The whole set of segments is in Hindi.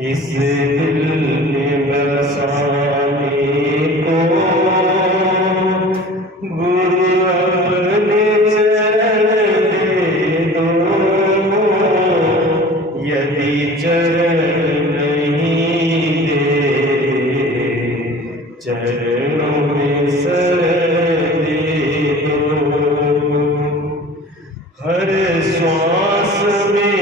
इस दिल में बसाने को गुरु अपने चरण दे दो। यदि चरण नहीं दे चरणों में शरण दे दो। हर श्वास में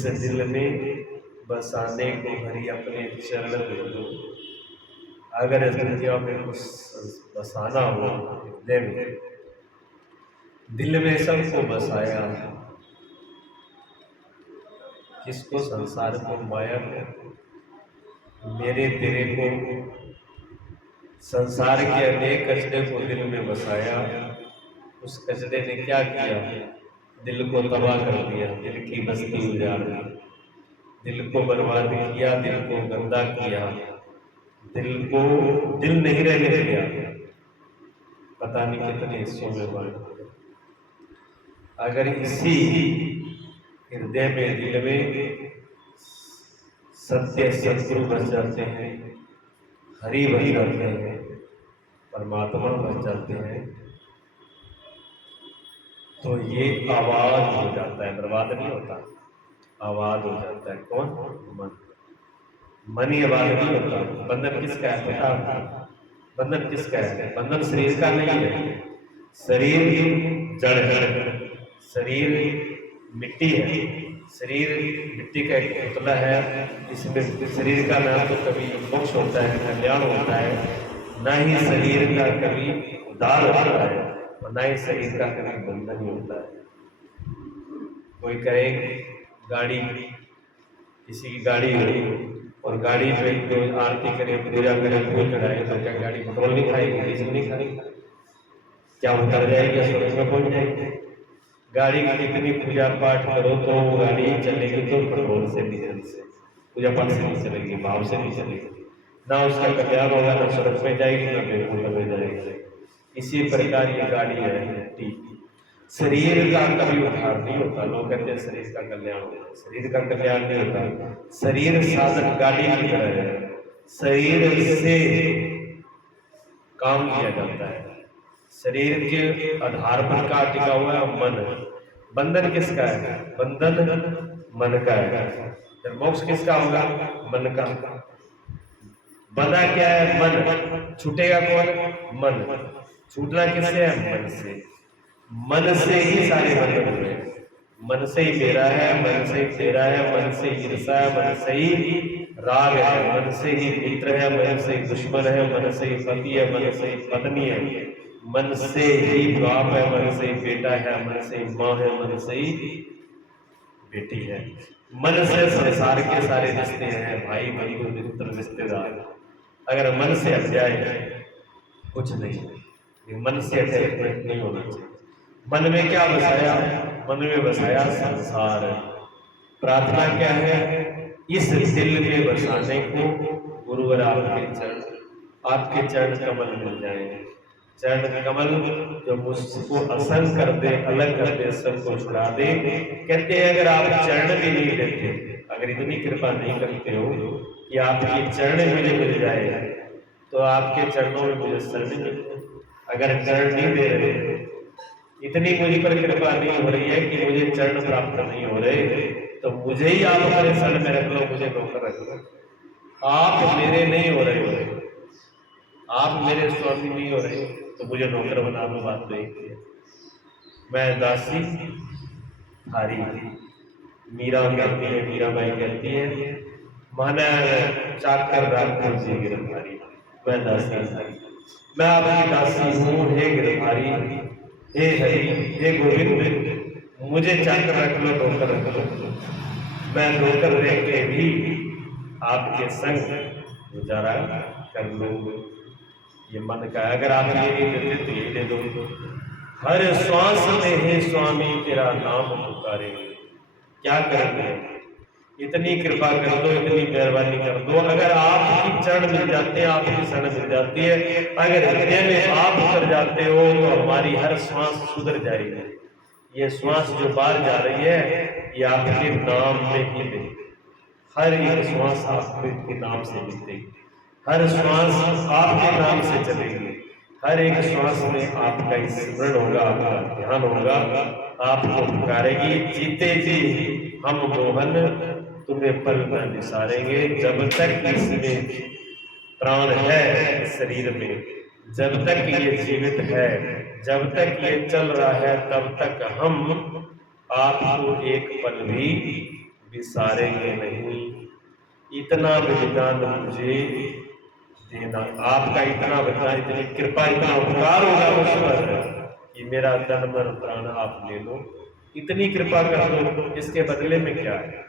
इस दिल में बसाने को हरि अपने चरण दे दो। अगर इस दुनिया में कुछ बसाना हो हृदय में, दिल में सबको बसाया, किसको? संसार को, माया को, मेरे तेरे को, संसार के अनेक कचरे को दिल में बसाया। उस कचरे ने क्या किया? दिल को तबाह कर दिया, दिल की बस्ती उजाड़ दी, दिल को बर्बाद किया, दिल को गंदा किया, दिल नहीं रहने दिया, पता नहीं कितने हिस्सों में बांट दिया। अगर इसी हृदय में, दिल में सत्य सद्गुरु बस जाते हैं, हरि बन जाते हैं, परमात्मा बन जाते हैं, तो ये आवाज हो जाता है, बर्बाद नहीं होता, आवाज हो जाता है। कौन? मन। मन ही आवाज नहीं होता। बंधन किसका है? पता? बंधन किसका है? बंधन शरीर का नहीं है। शरीर जड़ है, शरीर मिट्टी है, शरीर मिट्टी का एक पुतला है। इसमें शरीर का ना तो कभी मोक्ष होता है, कल्याण होता है, ना ही शरीर का कभी उद्धार होता है, और ना ही शरीर का कभी बंधन ही होता है। कोई कहे गाड़ी, किसी की गाड़ी हो और गाड़ी पे जो आरती करे, पूजा करे, फूल चढ़ाए, तो क्या गाड़ी पेट्रोल नहीं खाएगी, डीजल नहीं खाएगी? क्या उतर जाएगी? स्वर्ग में पहुंच जाएगी? गाड़ी की कितनी पूजा पाठ करो तो वो गाड़ी चलेगी तो पेट्रोल से, डीजल से, पूजा पाठ से नहीं चलेगी, भाव से नहीं चलेगी। ना उसका कल्याण होगा, ना स्वर्ग में जाएगी, ना वैकुंठ में जाएगी। इसी प्रकार ये गाड़ी है मिट्टी। शरीर का कभी उद्धार नहीं होता। लोग कहते हैं शरीर का कल्याण होता, शरीर का कल्याण नहीं होता। शरीर साधन गाड़ी की तरह है, शरीर से काम किया जाता है। शरीर के आधार पर का टिका हुआ है मन। बंधन किसका है? बंधन मन का है। फिर मोक्ष किसका होगा? मन का। बंधा क्या है? मन। छूटेगा कौन? मन। छूटना किससे है? मन से। मन से ही सारे बंधन हुए। मन से ही मेरा है, मन से ही तेरा है, मन से ही ईर्षा है, मन से ही राग है, मन से ही मित्र है, मन से ही दुश्मन है, मन से ही पति है, मन से ही पत्नी है, मन से ही बाप है, मन से ही बेटा है, मन से ही माँ है, मन से ही बेटी है। मन से संसार के सारे रिश्ते हैं, भाई बंधु मित्र रिश्तेदार। अगर मन से हट जाए कुछ नहीं, मन से अटैचमेंट नहीं होना चाहिए। मन में क्या बसाया? मन में बसाया संसार। प्रार्थना क्या है? इस दिल में बसाने को गुरुवर आपके चरण कमल मिल जाए। चरण कमल जो मुझको असंग कर दे, अलग कर दे, सबको छुड़ा दे। कहते हैं अगर आप चरण भी नहीं देते, अगर इतनी कृपा नहीं करते हो कि आपके चरण मुझे मिल जाए, तो आपके चरणों में मुझे शरण मिले। अगर चरण नहीं दे रहे, इतनी मुझ पर कृपा नहीं हो रही है कि मुझे चरण प्राप्त नहीं हो रहे, तो मुझे ही आप अपने शरण में रख लो, मुझे नौकर रख लो। आप मेरे नहीं हो रहे हो, आप मेरे स्वामी नहीं हो रहे, तो मुझे नौकर बना लो। बात तो एक है। मैं दासी हारी। मीरा कहती है, मीराबाई कहती है, माना चाकर रात से गिरफ्तारी। मैं दासी हारी, मैं आपकी दासी हूँ, हे गिरफ्तारी, हे हरि, हे गोविंद, मुझे चाकर रख लो, नौकर रख लो। मैं नौकर रह के भी आपके संग गुजारा कर लूँ। ये मन का। अगर आप ये नहीं देते तो ये दे दो। हर श्वास में हे स्वामी तेरा नाम पुकारेंगे। क्या करेंगे? इतनी कृपा कर दो, इतनी मेहरबानी कर दो। अगर आपकी चरण मिल जाते हैं, आपकी शरण मिल जाती है, अगर हृदय में आप उतर जाते हो, तो हमारी हर श्वास सुधर जाएगी। ये श्वास जो बाहर जा रही है, ये आपके नाम में ही मिलेगी। हर एक श्वास आपके नाम से मिलेगी, हर श्वास आपके नाम से चलेगी, हर एक श्वास में आपका स्मरण होगा, आपका ध्यान होगा, आपको पुकारेगी। जीते जी हम मोहन तुम्हें पल न निसारेंगे। जब तक इसमें प्राण है शरीर में, जब तक ये जीवित है, जब तक ये चल रहा है, तब तक हम आपको एक पल भी विसारेंगे नहीं। इतना विधान मुझे देना, आपका इतना विधान, इतनी कृपा, इतना उपकार होगा मुझ पर कि मेरा तन मन प्राण आप ले लो। इतनी कृपा कर दो, इसके बदले में क्या है?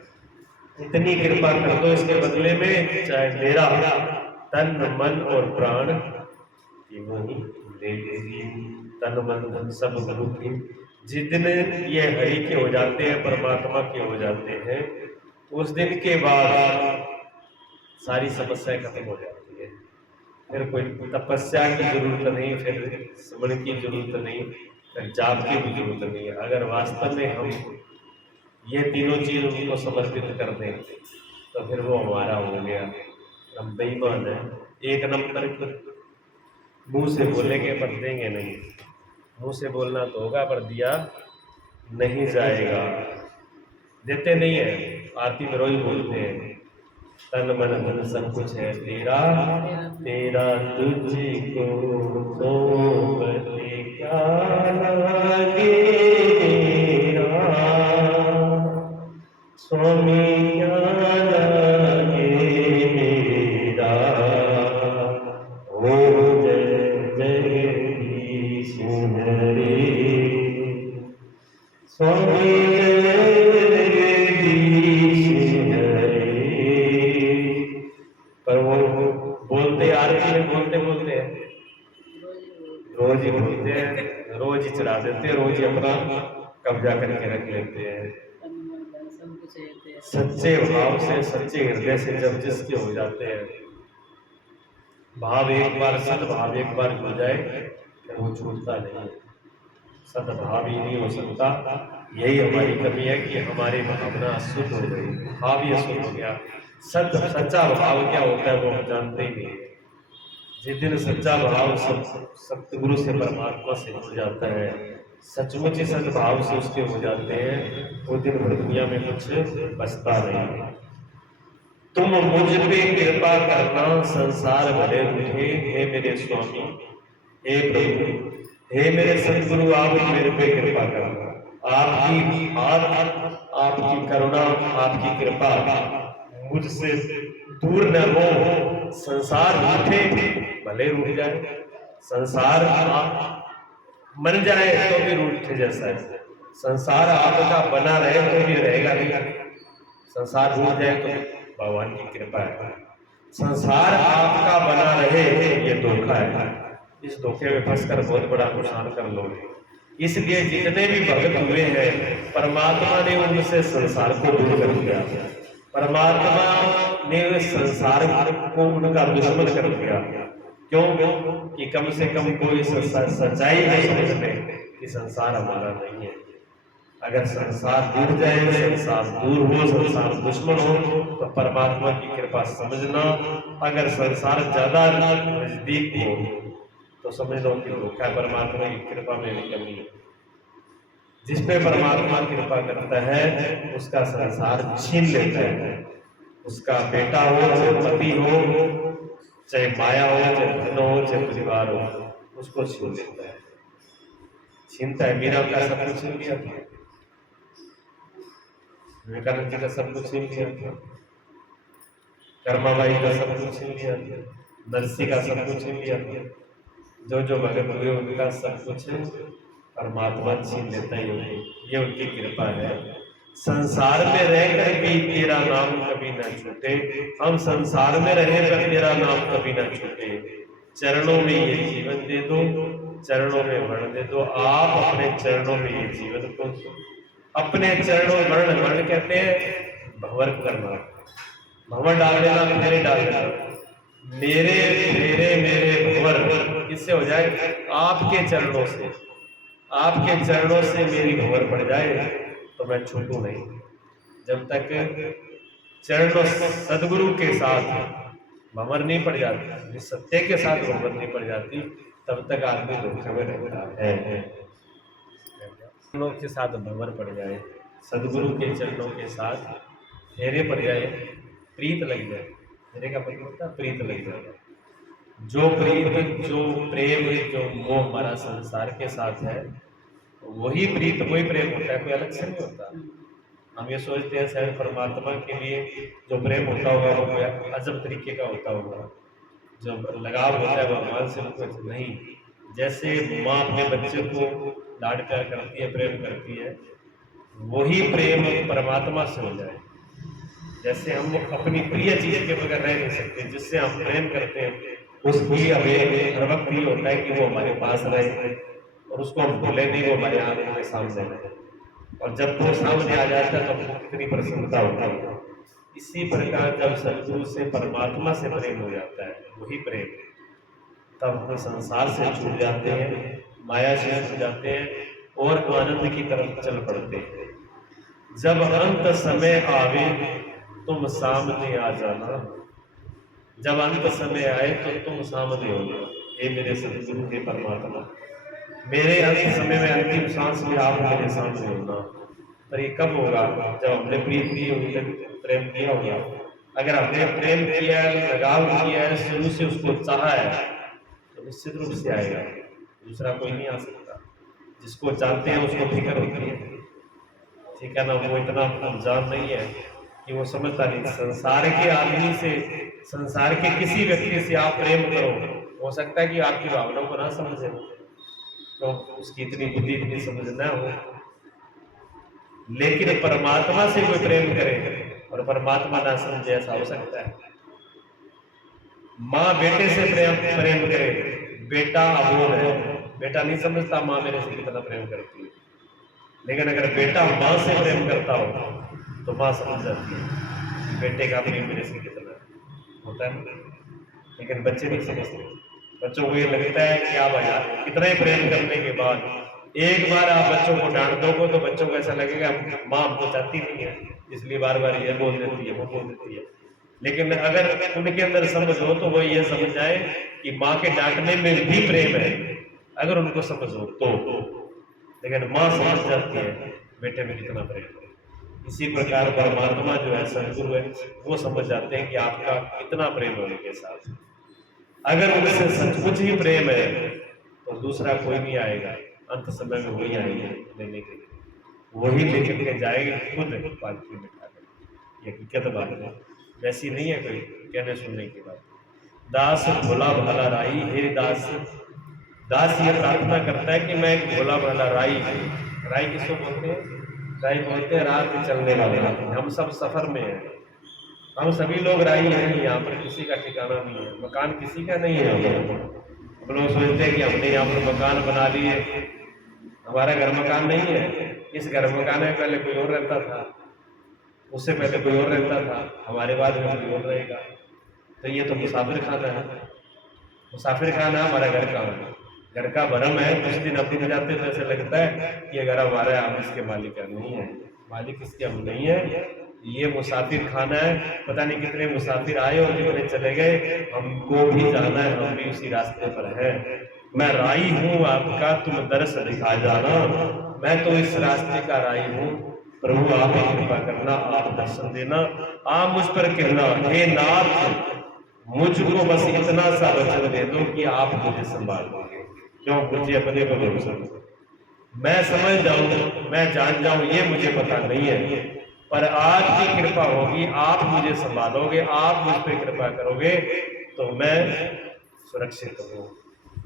इतनी कृपा कर दो, इसके बदले में चाहे मेरा तन मन और प्राण तीनों ही ले लीजिए। तन मन धन सब गुरु की। जिस दिन ये हरि के हो जाते हैं, परमात्मा के हो जाते हैं, उस दिन के बाद सारी समस्याएं खत्म हो जाती है। फिर कोई तपस्या की जरूरत नहीं, फिर स्मरण की जरूरत नहीं, फिर जाप की भी जरूरत नहीं है। अगर वास्तव में हम ये तीनों चीज उनको समर्पित कर दें तो फिर वो हमारा हो गया। हम बेईमान है, एक नंबर मुंह से बोलेंगे पर देंगे नहीं। मुंह से बोलना तो होगा पर दिया नहीं जाएगा। देते नहीं है, आरती में रोज बोलते हैं, तन मन धन सब कुछ है तेरा, तेरा तुझको सौंपते क्या लागे मेरा, स्वामी क्या लागे मेरा। ओ जय जगदीश हरे, स्वामी रोज ही बोलते हैं, रोज ही चढ़ा देते हैं, रोज ही अपना कब्जा करके रख लेते हैं। सच्चे भाव से, सच्चे हृदय से जब जिसके हो जाते हैं, भाव एक बार, सद्भाव एक बार हो जाए फिर वो छूटता नहीं। सद्भाव ही नहीं हो सकता। यही हमारी कमी है कि हमारी भावना अशुद्ध हो गई, भाव ही अशुद्ध हो गया। सच्चा भाव क्या होता है वो हम जानते ही नहीं। जिस दिन सच्चा भाव सतगुरु से, परमात्मा से जुड़ जाता है, सचमुच ही सद्भाव से उसके हो जाते हैं, वो दिन भर दुनिया में कुछ बचता नहीं। तुम मुझ पे कृपा करना, संसार भरे उठे, हे मेरे स्वामी, हे प्रभु, हे मेरे सतगुरु, आप मेरे पे कृपा करना। आपकी करुणा, आपकी कृपा मुझसे दूर न हो। संसार रूठे भले रूठ जाए, संसार मर जाए तो भी रूठे जैसा है। संसार आपका बना रहे तो भी रहेगा नहीं। संसार रूठ जाए तो भगवान की कृपा है। संसार आपका बना रहे ये धोखा है। इस धोखे में फंसकर बहुत बड़ा नुकसान कर लोगे। इसलिए जितने भी भक्त हुए हैं, परमात्मा ने उनसे संसार को दूर कर दिया। परमात्मा ने संसार को उनका दुश्मन कर दिया। क्यों? कि कम से कम कोई सच्चाई नहीं समझ में कि संसार हमारा नहीं है। अगर संसार दूर जाए, संसार दूर हो, संसार दुश्मन हो, तो परमात्मा की कृपा समझना। अगर संसार ज्यादा नजदीक हो तो समझ लो कि धोखा, परमात्मा की कृपा में भी कमी है। जिस पे परमात्मा कृपा करता है उसका संसार छीन लेता है। उसका बेटा हो, चाहे पति हो, चाहे माया हो, चाहे धन हो, चाहे परिवार हो, उसको छीन लेता है, छीनता है। मीरा का सब कुछ छीन लिया था, विवेकानंद जी का सब कुछ छीन लिया था, कर्माबाई का सब कुछ छीन लिया था, नरसी का सब कुछ छीन लिया था। जो जो भगत हुए उनका सब कुछ परमात्मा छीन लेता ही है। ये उनकी कृपा है। संसार में रहकर भी तेरा नाम कभी ना छूटे। हम संसार में रहे पर तेरा नाम कभी ना छूटे। चरणों में ये जीवन दे दो, चरणों में वर्ण दे दो। आप अपने चरणों में ये जीवन को, अपने चरणों वर्ण, वर्ण कहते हैं भंवर करना, भंवर डाल देना, फेरे डाल देना। मेरे फेरे मेरे भंवर किससे हो जाए? आपके चरणों से। आपके चरणों से मेरी भंवर पड़ जाए तो मैं छूटू नहीं। जब तक चरणों सदगुरु के साथ भंवर नहीं पड़ जाती, सत्य के साथ भंवर नहीं पड़ जाती, तब तक आदमी धोखे में रहता है। चरणों के साथ भंवर पड़ जाए, सदगुरु के चरणों के साथ फेरे पड़ जाए, प्रीत लग जाए। फेरे का मतलब होता है प्रीत लग जाए। जो प्रीत, जो प्रेम, जो मोह हमारा संसार के साथ है, वही प्रीत, वही प्रेम होता है, कोई अलग से नहीं होता। हम ये सोचते हैं शायद परमात्मा के लिए जो प्रेम होता होगा वो कोई अजब तरीके का होता होगा, जो लगाव होता है भगवान से उनको नहीं। जैसे माँ अपने बच्चे को लाड प्यार करती है, प्रेम करती है, वही प्रेम परमात्मा से हो जाए। जैसे हम अपनी प्रिय चीज के बगैर रह नहीं सकते, जिससे हम प्रेम करते हैं उसकी हमें हर वक्त ये होता है कि वो हमारे पास रहे और उसको हम भूले नहीं, वो हमारे आंखों के सामने रहे। और जब वो सामने आ जाता है तो हमको कितनी प्रसन्नता होती है। इसी प्रकार जब सदगुरु से परमात्मा से प्रेम हो जाता है, वही प्रेम, तब हम संसार से छूट जाते हैं, माया से छूट जाते हैं और आनंद की तरफ चल पड़ते हैं। जब अंत समय आवे तुम सामने आ जाना, जब अंत समय आए तो तुम सामने होना। हे मेरे सदगुरु, हे परमात्मा, मेरे अंत समय में अंतिम सांस में आप मेरे सामने होना। पर ये कब होगा? जब हमने प्रीत की होगी, तक प्रेम किया होगा। अगर हमने प्रेम किया है, लगाव किया है, शुरू से उसको चाहा है, तो निश्चित रूप से आएगा। दूसरा कोई नहीं आ सकता। जिसको जानते हैं उसको फिक्र होती है, ठीक है ना। वो इतना अनजान नहीं है कि वो समझता नहीं। संसार के आदमी से, संसार के किसी व्यक्ति से आप प्रेम करो, हो सकता है कि आपकी भावनाओं को ना समझे, तो उसकी इतनी बुद्धि, इतनी समझ न हो। लेकिन परमात्मा से कोई प्रेम करे और परमात्मा ना समझे, ऐसा हो सकता है? माँ बेटे से प्रेम करे, बेटा अबोध है, बेटा नहीं समझता माँ मेरे से कितना प्रेम करती है। लेकिन अगर बेटा माँ से प्रेम करता हो तो माँ समझ जाती है बेटे का प्रेम मेरे से कितना होता है। लेकिन बच्चे नहीं समझते। बच्चों को ये लगता है कि आप कितना ही प्रेम करने के बाद एक बार आप बच्चों को डांट दोगे तो बच्चों को ऐसा लगेगा माँ हमको चाहती नहीं है, इसलिए बार बार ये बोल देती है, वो बोल देती है। लेकिन अगर उनके अंदर समझ हो तो वो ये समझ जाए कि माँ के डांटने में भी प्रेम है, अगर उनको समझ हो तो। लेकिन माँ समझ जाती है बेटे में कितना प्रेम है। इसी प्रकार परमात्मा जो है, सदगुरु है, वो समझ जाते हैं कि आपका कितना प्रेम है उनके साथ। अगर उनसे सचमुच ही प्रेम है तो दूसरा कोई नहीं आएगा, अंत समय में वही आएंगे लेने के लिए, वही लेकर के जाएंगे खुद पालकी में खाकर। ये हकीकत बात है, वैसी नहीं है कोई कहने सुनने की बात। दास भोला भाला राई, हे दास, दास ये प्रार्थना करता है कि मैं एक भोला भाला राई, राई किसको बोलते हैं? राई बोलते हैं रात में चलने वाले। हम सब सफर में हैं, हम सभी लोग राई हैं, यहाँ पर किसी का ठिकाना नहीं है, मकान किसी का नहीं है। हम लोग सोचते हैं कि हमने यहाँ पर मकान बना लिए, हमारा घर मकान नहीं है। इस घर मकान में पहले कोई और रहता था, उससे पहले कोई और रहता था, हमारे बाद में कोई और रहेगा। तो ये तो मुसाफिर खाना है, मुसाफिर खाना हमारा घर का है, घर का भरम है। कुछ दिन अपने जाते तो ऐसे लगता है कि ये घर हमारा है, हम इसके मालिक नहीं है, मालिक इसके हम नहीं है, ये मुसाफिर खाना है। पता नहीं कितने मुसाफिर आए और कितने चले गए, हमको भी जाना है, हम भी उसी रास्ते पर है। मैं राई हूँ आपका, तुम दर्श दिखा जाना, मैं तो इस रास्ते का राई हूँ, प्रभु आप कृपा करना, आप दर्शन देना, आप मुझ पर कहना, हे नाथ मुझको बस इतना सा वचन दे दो कि आप मुझे संभालोगे। क्यों? मुझे अपने पर भरोसा, मैं समझ जाऊं, मैं जान जाऊं, ये मुझे पता नहीं है, पर आपकी कृपा होगी, आप मुझे संभालोगे, आप मुझ पर कृपा करोगे तो मैं सुरक्षित हूँ।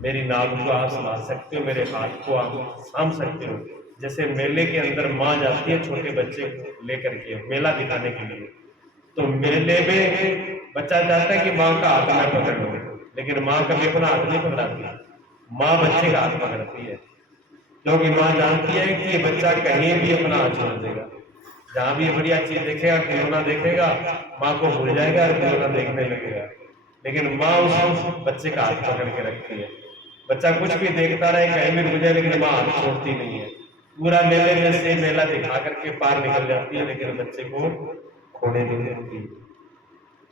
मेरी नाभ को आप संभाल सकते हो, मेरे हाथ को आप थाम सकते हो। जैसे मेले के अंदर माँ जाती है छोटे बच्चे को लेकर के मेला दिखाने के लिए, तो मेले में बच्चा चाहता है कि माँ का हाथ मैं पकड़ लूं, लेकिन माँ कभी अपना हाथ नहीं पकड़ाती, माँ बच्चे का हाथ पकड़ती है, क्योंकि माँ जानती है कि ये बच्चा कहीं भी अपना हाथ छोड़ देगा। जहां भी बढ़िया चीज देखेगा, खिलौना देखेगा, माँ को भूल जाएगा और खिलौना देखने लगेगा। लेकिन माँ उस बच्चे का हाथ पकड़ के रखती है। बच्चा कुछ भी देखता रहे, कहीं भी रुक जाए, लेकिन माँ हाथ छोड़ती नहीं है। पूरा मेले में से मेला दिखा करके पार निकल जाती है, लेकिन बच्चे को खोने नहीं देती,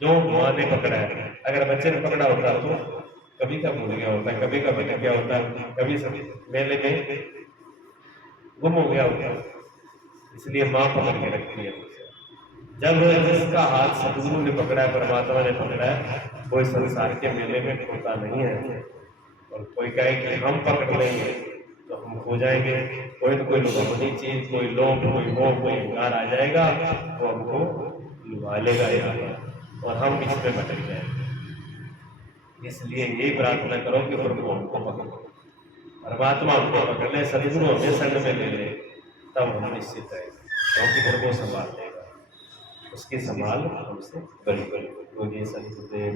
जो माँ ने पकड़ा है। अगर बच्चे ने पकड़ा होता तो कभी का भूल गया होता, कभी का भटक गया होता, कभी मेले में गुम हो गया होता। इसलिए माँ पकड़ के रखती है। जब जिसका हाथ सदगुरु ने पकड़ा है, परमात्मा ने पकड़ा है, कोई संसार के मेले में खोता नहीं है। और कोई कहे कि हम पकड़ लेंगे तो हम खो जाएंगे। कोई न कोई लुभावनी चीज, कोई लोभ, कोई मोह, कोई अहंकार आ जाएगा, वो हमको लुभा लेगा यहाँ पर और हम इसमें भटक जाएंगे। इसलिए यही प्रार्थना करो कि प्रभु हमको पकड़ो, परमात्मा हमको पकड़ ले, सदगुरु हमें शरण में ले ले, तब हम निश्चित है क्योंकि प्रभु संभाल लेगा, उसकी संभाल हमसे बड़ी बड़ी। तो ये सदगुरुदेव